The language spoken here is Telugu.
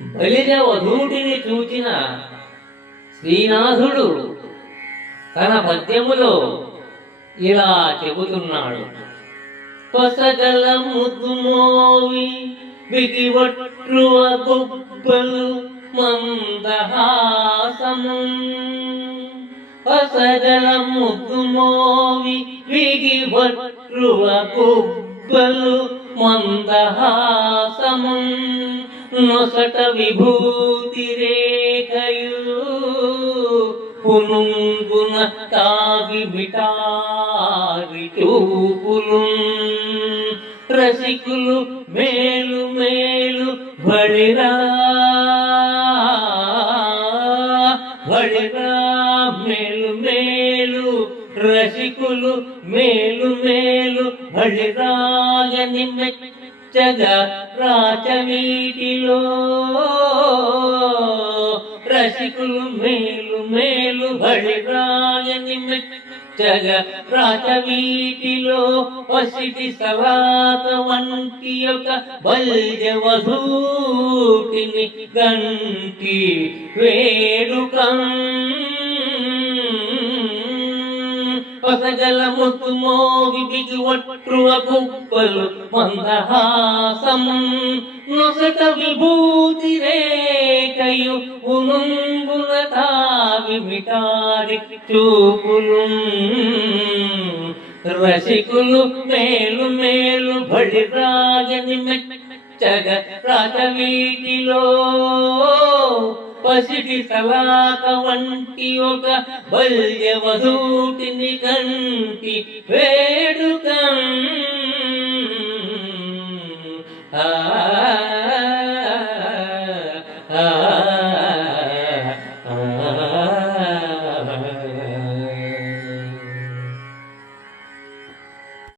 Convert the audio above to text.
బలిజ వధూటిని చూచిన శ్రీనాథుడు తన పద్యములో ఇలా చెబుతున్నాడు. పొసగల ముద్దుమోవి బిగివట్రువ గొప్పలు మందహాసము. పొసగల ముద్దుమోవి బిగివట్రువ గొప్పలు మందహాసము. నొసట విభూతి రేఖయు పునుంగున తాగి బిటారి చూపులు. రసికులు మేలు మేలు బళిరా బళిరా మేలు మేలు రసికులు మేలు మేలు బళిరాయని మెచ్చగా రాచవీటిలో. రసికులు మేలు మేలు బళిరాయని మెచ్చగా రాచవీటిలో. వసిటి సలాత వంటి ఒక బల్య వధూటిని గంటి వేడుకం. పొసగల ముద్దుమోవి బిగివట్రువ గుబ్బలు మందహాసము. నొసట విభూతి రేఖయు ఉనుంగుల తావి మిటారి చూపులు. రసికులు మేలు మేలు బళిరాయని మెచ్చగ రాజవీటిలో. పసిటి సలాక వంటి ఒక బల్య వధూటిని కంటి వేడుకం.